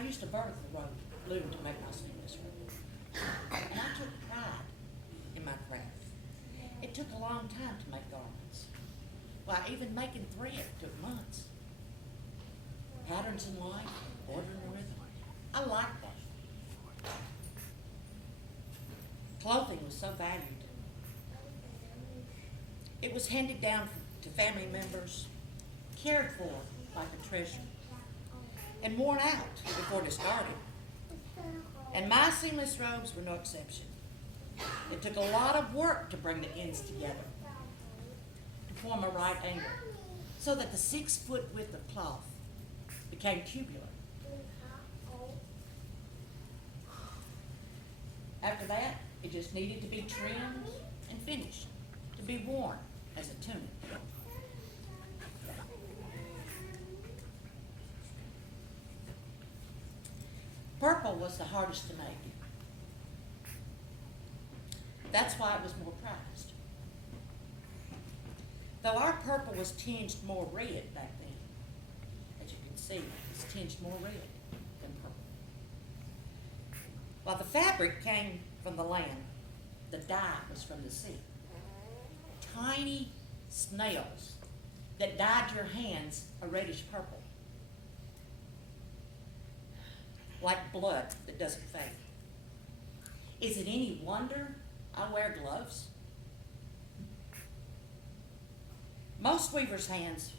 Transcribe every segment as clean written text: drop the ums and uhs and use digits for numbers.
I used to birth the robe loom to make my seamless robe. And I took pride in my craft. It took a long time to make garments. Why, even making thread took months. Patterns in life, order and rhythm. I liked that. Clothing was so valued. It was handed down to family members, cared for like a treasure, and worn out before discarded. And my seamless robes were no exception. It took a lot of work to bring the ends together, to form a right angle, so that the 6 foot width of cloth became tubular. After that, it just needed to be trimmed and finished, to be worn as a tunic. Purple was the hardest to make. That's why it was more prized. Though our purple was tinged more red back then, as you can see, it's tinged more red than purple. While the fabric came from the land, the dye was from the sea. Tiny snails that dyed your hands a reddish purple, like blood that doesn't fade. Is it any wonder I wear gloves? Most weavers' hands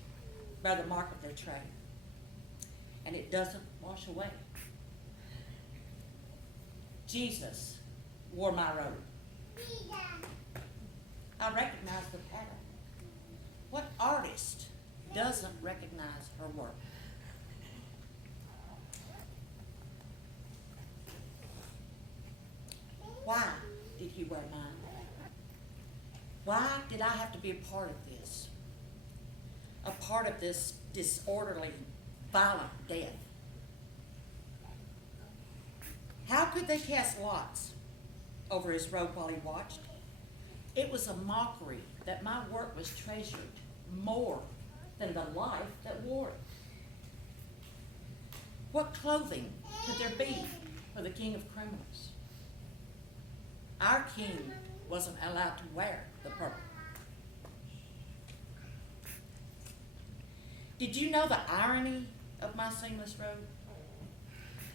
bear the mark of their trade, and it doesn't wash away. Jesus wore my robe. I recognize the pattern. What artist doesn't recognize her work? Why did he wear mine? Why did I have to be a part of this? A part of this disorderly, violent death? How could they cast lots over his robe while he watched? It was a mockery that my work was treasured more than the life that wore it. What clothing could there be for the king of criminals? Our king wasn't allowed to wear the purple. Did you know the irony of my seamless robe?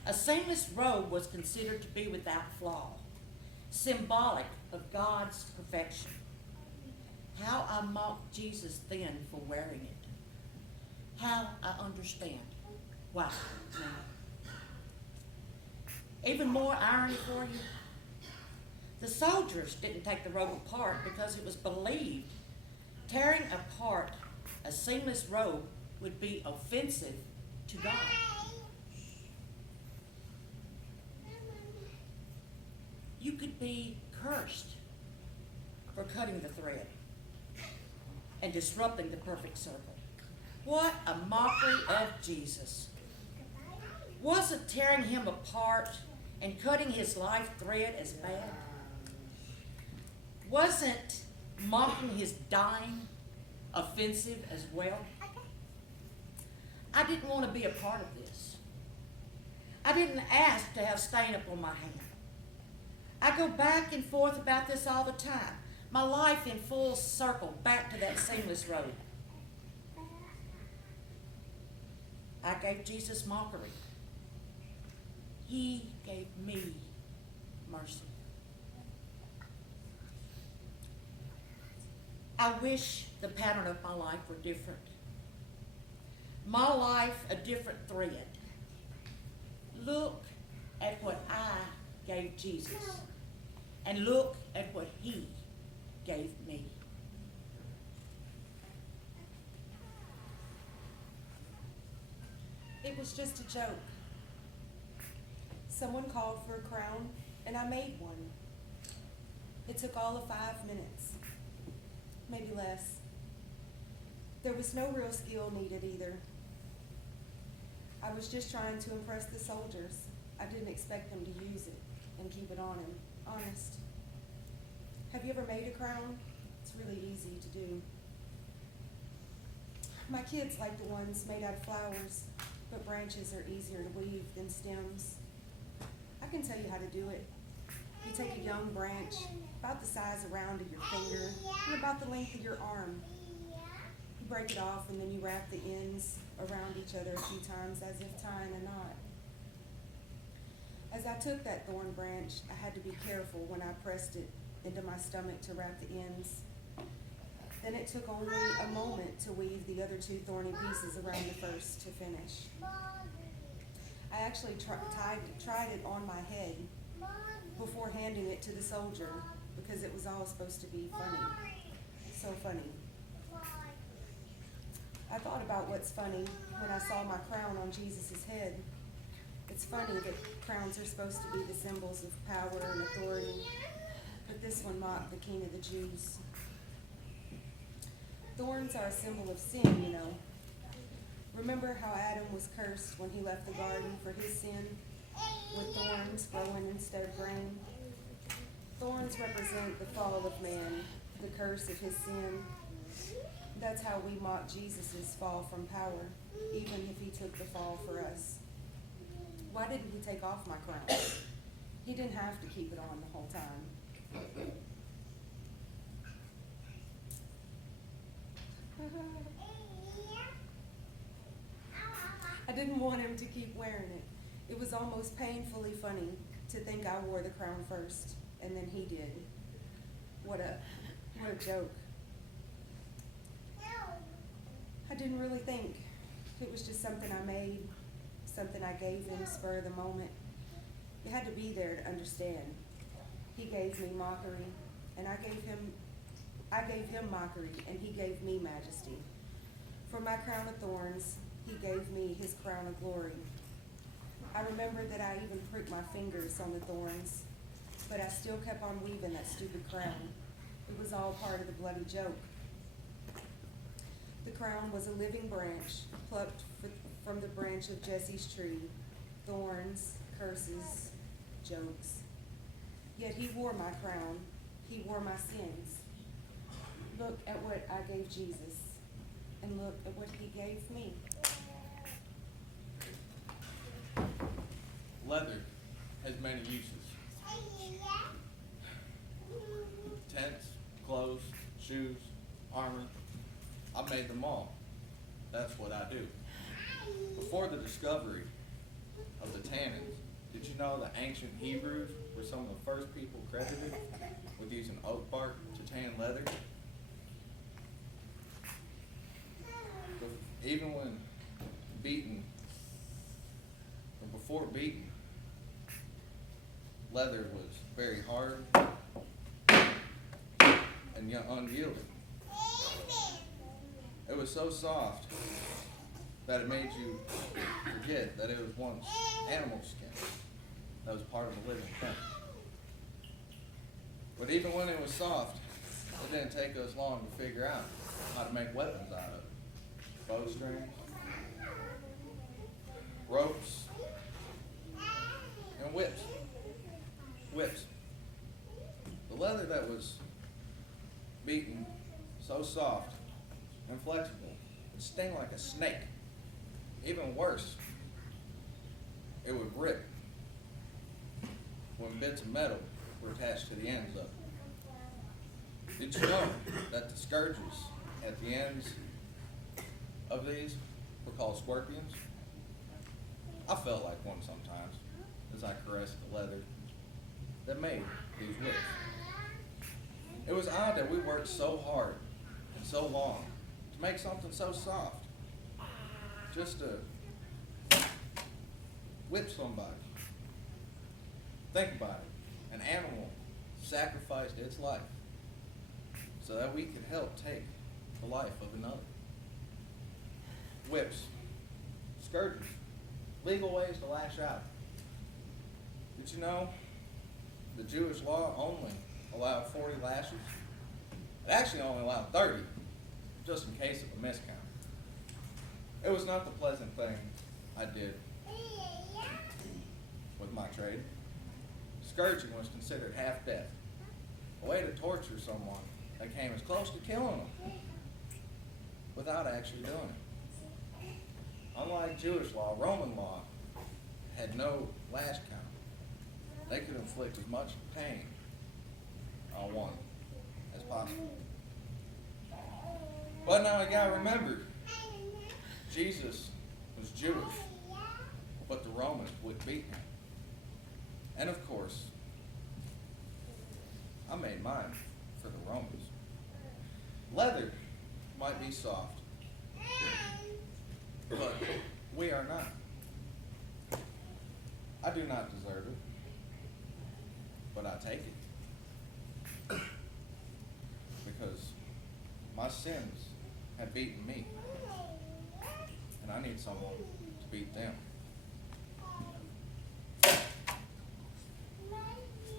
A seamless robe was considered to be without flaw, symbolic of God's perfection. How I mocked Jesus then for wearing it. How I understand why now. Even more irony for you. The soldiers didn't take the robe apart because it was believed tearing apart a seamless robe would be offensive to God. You could be cursed for cutting the thread and disrupting the perfect circle. What a mockery of Jesus. Wasn't tearing him apart and cutting his life thread as bad? Wasn't mocking his dying offensive as well? I didn't want to be a part of this. I didn't ask to have stain upon my hand. I go back and forth about this all the time. My life in full circle back to that seamless robe. I gave Jesus mockery. He gave me mercy. I wish the pattern of my life were different. My life a different thread. Look at what I gave Jesus, and look at what he gave me. It was just a joke. Someone called for a crown, and I made one. It took all of 5 minutes, maybe less. There was no real skill needed either. I was just trying to impress the soldiers. I didn't expect them to use it and keep it on him, honest. Have you ever made a crown? It's really easy to do. My kids like the ones made out of flowers, but branches are easier to weave than stems. I can tell you how to do it. You take a young branch, about the size around of your finger, and about the length of your arm. You break it off, and then you wrap the ends around each other a few times as if tying a knot. As I took that thorn branch, I had to be careful when I pressed it into my stomach to wrap the ends. Then it took only a moment to weave the other two thorny pieces around the first to finish. I actually tried it on my head before handing it to the soldier because it was all supposed to be funny. So funny. I thought about what's funny when I saw my crown on Jesus' head. It's funny that crowns are supposed to be the symbols of power and authority, but this one mocked the King of the Jews. Thorns are a symbol of sin, you know. Remember how Adam was cursed when he left the garden for his sin, with thorns growing instead of grain? Thorns represent the fall of man, the curse of his sin. That's how we mock Jesus' fall from power, even if he took the fall for us. Why didn't he take off my crown? He didn't have to keep it on the whole time. I didn't want him to keep wearing it. It was almost painfully funny to think I wore the crown first, and then he did. What a joke. I didn't really think. It was just something I made, something I gave him spur of the moment. You had to be there to understand. He gave me mockery, and I gave him mockery, and he gave me majesty. For my crown of thorns, he gave me his crown of glory. I remember that I even pricked my fingers on the thorns, but I still kept on weaving that stupid crown. It was all part of the bloody joke. The crown was a living branch, plucked from the branch of Jesse's tree. Thorns, curses, jokes. Yet he wore my crown. He wore my sins. Look at what I gave Jesus, and look at what he gave me. Leather has many uses. Tents, clothes, shoes, armor. I made them all. That's what I do. Before the discovery of the tannins, did you know the ancient Hebrews were some of the first people credited with using oak bark to tan leather? Even when beaten, or before beaten, leather was very hard and unyielding. It was so soft that it made you forget that it was once animal skin that was part of the living thing. But even when it was soft, it didn't take us long to figure out how to make weapons out of it. Bowstrings, ropes, and whips. The leather that was beaten so soft and flexible, it sting like a snake. Even worse, it would rip when bits of metal were attached to the ends of it. Did you know that the scourges at the ends of these were called scorpions? I felt like one sometimes as I caressed the leather that made these whips. It was odd that we worked so hard and so long to make something so soft, just to whip somebody. Think about it. An animal sacrificed its life so that we could help take the life of another. Whips, scourges, legal ways to lash out. Did you know the Jewish law only allowed 40 lashes? It actually only allowed 30, just in case of a miscount. It was not the pleasant thing I did with my trade. Scourging was considered half death, a way to torture someone that came as close to killing them without actually doing it. Unlike Jewish law, Roman law had no lash count. They could inflict as much pain on one as possible. But now you gotta remember, Jesus was Jewish, but the Romans would beat him. And of course, I made mine for the Romans. Leather might be soft, but we are not. I do not deserve it, but I take it. Because my sins have beaten me, and I need someone to beat them.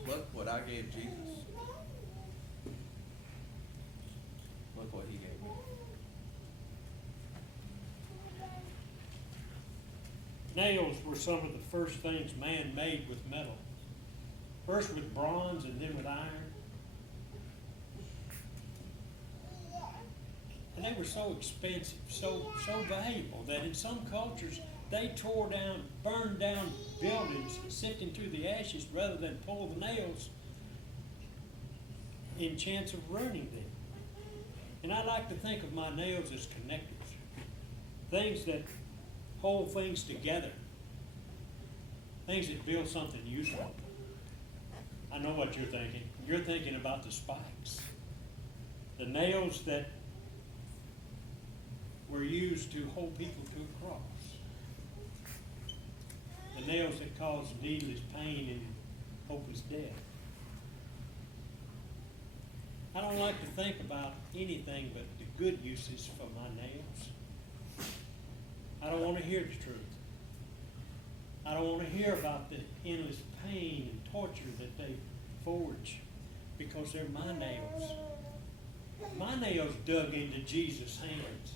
Look what I gave Jesus. Look what he gave me. Nails were some of the first things man made with metal. First with bronze and then with iron. And they were so expensive, so valuable that in some cultures they tore down, burned down buildings, sifting through the ashes rather than pull the nails in chance of ruining them. And I like to think of my nails as connectors, things that hold things together, things that build something useful. I know what you're thinking. You're thinking about the spikes, the nails that were used to hold people to a cross, the nails that caused needless pain and hopeless death. I don't like to think about anything but the good uses for my nails. I don't want to hear the truth. I don't want to hear about the endless pain and torture that they forge because they're my nails. My nails dug into Jesus' hands.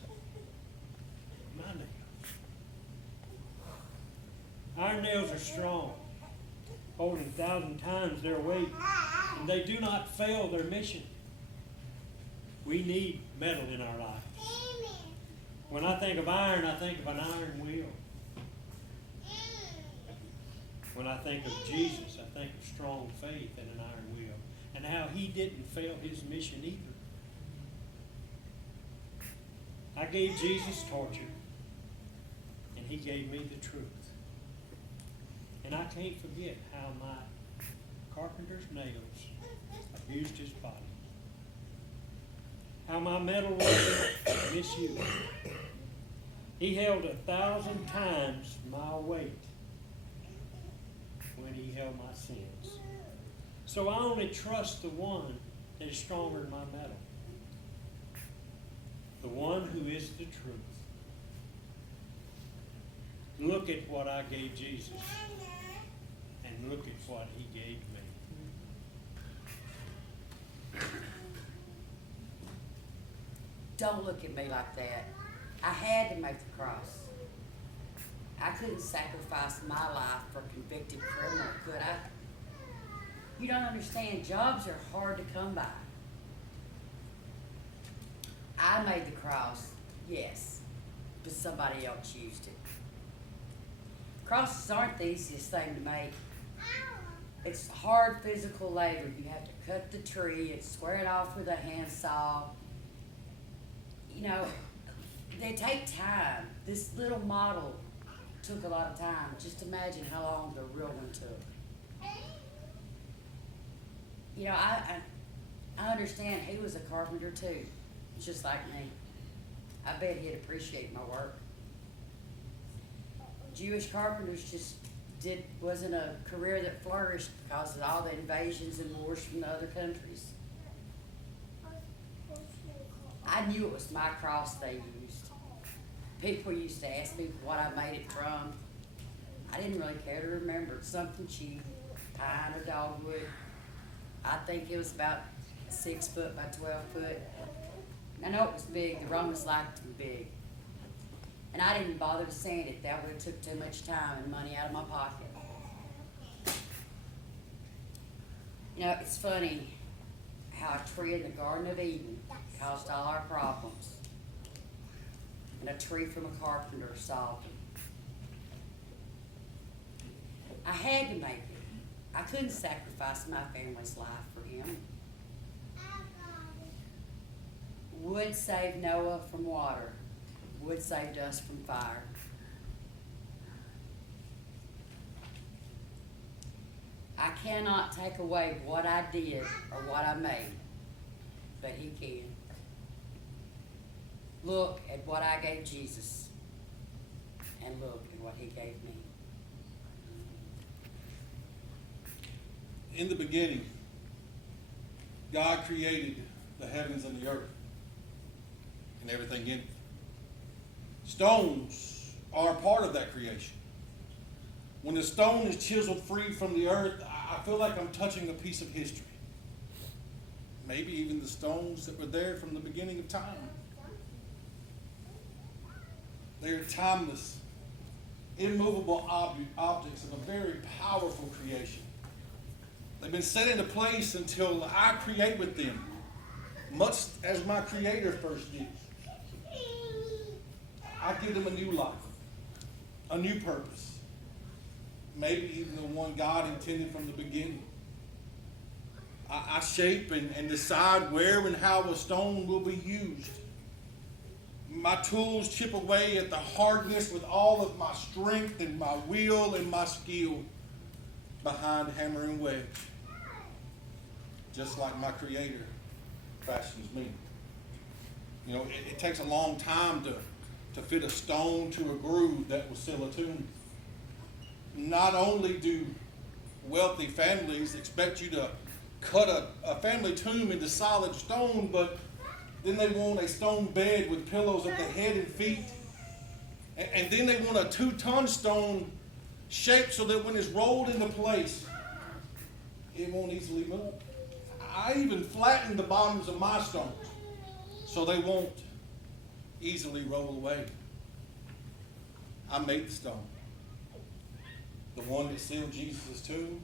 My nails. Our nails are strong, holding 1,000 times their weight, and they do not fail their mission. We need metal in our lives. When I think of iron, I think of an iron wheel. When I think of Jesus, I think of strong faith and an iron wheel, and how he didn't fail his mission either. I gave Jesus torture, and he gave me the truth. And I can't forget how my carpenter's nails abused his body. How my metal worker misused. He held 1,000 times my weight when he held my sins. So I only trust the one that is stronger than my metal. The one who is the truth. Look at what I gave Jesus, and look at what he gave me. Don't look at me like that. I had to make the cross. I couldn't sacrifice my life for a convicted criminal, could I? You don't understand. Jobs are hard to come by. I made the cross, yes, but somebody else used it. Crosses aren't the easiest thing to make. It's hard physical labor. You have to cut the tree and square it off with a handsaw. You know, they take time. This little model took a lot of time. Just imagine how long the real one took. You know, I understand he was a carpenter too, just like me. I bet he'd appreciate my work. Jewish carpenters wasn't a career that flourished because of all the invasions and wars from the other countries. I knew it was my cross they used. People used to ask me what I made it from. I didn't really care to remember. It's something cheap, pine or dogwood. I think it was about 6 foot by 12 foot. I know it was big. The Romans liked them big. And I didn't bother to sand it. That would have took too much time and money out of my pocket. You know, it's funny how a tree in the Garden of Eden caused all our problems. and a tree from a carpenter solved them. I had to make it. I couldn't sacrifice my family's life for him. Wood saved Noah from water. Wood saved us from fire. I cannot take away what I did or what I made, but he can. Look at what I gave Jesus, and look at what he gave me. In the beginning, God created the heavens and the earth and everything in it. Stones are a part of that creation. When the stone is chiseled free from the earth, I feel like I'm touching a piece of history. Maybe even the stones that were there from the beginning of time. They are timeless, immovable objects of a very powerful creation. They've been set into place until I create with them, much as my Creator first did. I give them a new life, a new purpose, maybe even the one God intended from the beginning. I shape and decide where and how a stone will be used. My tools chip away at the hardness with all of my strength and my will and my skill behind hammer and wedge. Just like my Creator fashions me. You know, it takes a long time to fit a stone to a groove that will seal a tomb. Not only do wealthy families expect you to cut a family tomb into solid stone, but then they want a stone bed with pillows at the head and feet. And then they want a 2-ton stone shaped so that when it's rolled into place, it won't easily move. I even flattened the bottoms of my stones so they won't easily roll away. I made the stone. The one that sealed Jesus' tomb.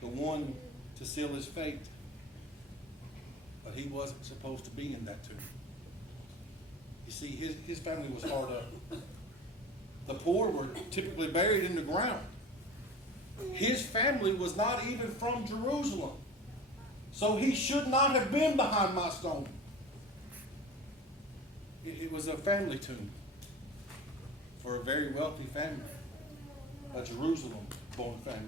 The one to seal his fate. But he wasn't supposed to be in that tomb. You see, his family was hard up. The poor were typically buried in the ground. His family was not even from Jerusalem. So he should not have been behind my stone. It was a family tomb for a very wealthy family, a Jerusalem-born family.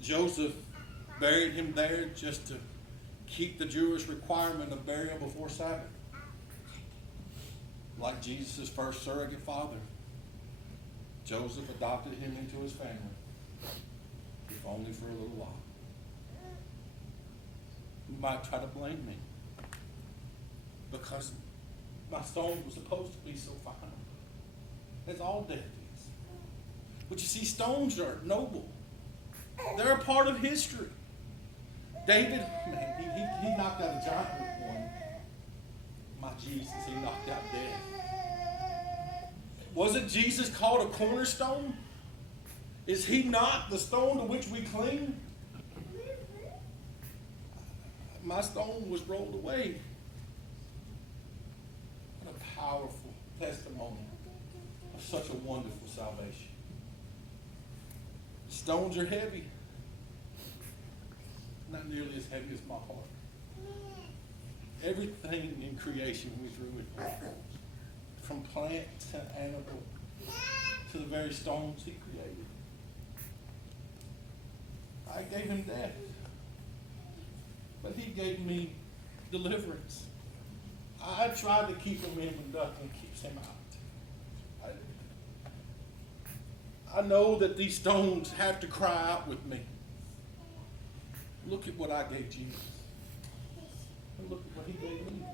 Joseph buried him there just to keep the Jewish requirement of burial before Sabbath. Like Jesus' first surrogate father, Joseph adopted him into his family, if only for a little while. You might try to blame me because my stone was supposed to be so fine. That's all death is. But you see, stones are noble. They're a part of history. David, man, he knocked out a giant with one. My Jesus, he knocked out death. Wasn't Jesus called a cornerstone? Is he not the stone to which we cling? My stone was rolled away. What a powerful testimony of such a wonderful salvation. Stones are heavy. Not nearly as heavy as my heart. Everything in creation we threw with him. From plant to animal to the very stones he created. I gave him death. But he gave me deliverance. I tried to keep him in when nothing keeps him out. I know that these stones have to cry out with me. Look at what I gave Jesus. And look at what he gave me.